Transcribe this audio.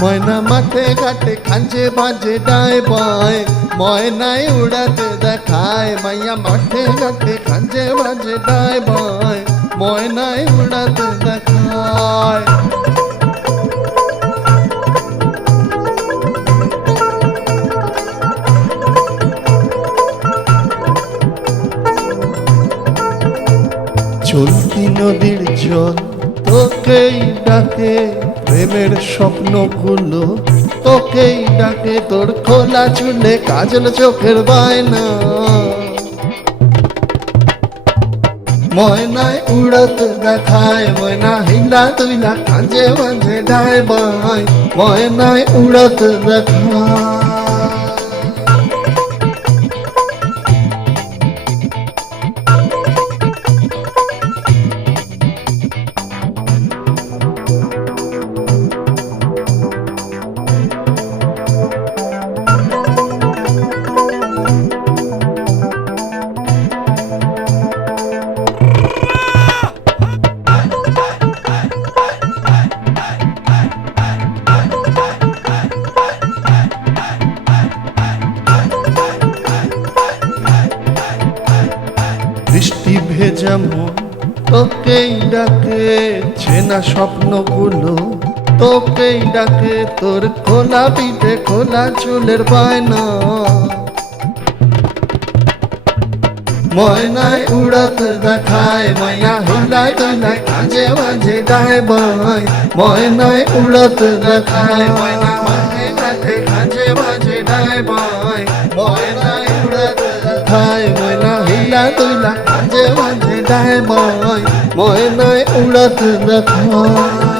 ময়না মাঠে ঘাটে খাঞ্জে বাজে ডায় বায়, ময়নাই উড়াতে দেখায়। মাইয়া মাঠে ঘাটে খাঞ্জে বাজে ডায় বায়, ময়নাই উড়াতে দেখায়। চলতি নদীর জল তোকেই ডাকে, প্রেমের স্বপ্নগুলো তোকেই ডাকে। তোর খোলা চুলে কাজল চোখের বায়না, ময়নায় উড়াতে দেখায়। ময়না হিলা তুইলা কাজে বাজে ডায় বায়, ময়নায় উড়াতে দেখায়। বৃষ্টি ভেজা মন তোকেই ডাকে, চেনা স্বপ্নগুলো তোকেই ডাকে। তোর খোলা পিঠে খোলা চুলের বায়না, ময়নায় উড়াতে দেখায়। ময়না হিলায় তুইলায় কাজে বাজে ডায় বায়, ময়নায় উড়াতে দেখায়। ময়না মাঠে ঘাটে কাজে বাজে ডায় বায়, ময়নায় উড়াতে দেখায়। ময়না হিলা তুইলা কাজে বাজে ডায় বায়, ময়নায় উড়াতে দেখায়।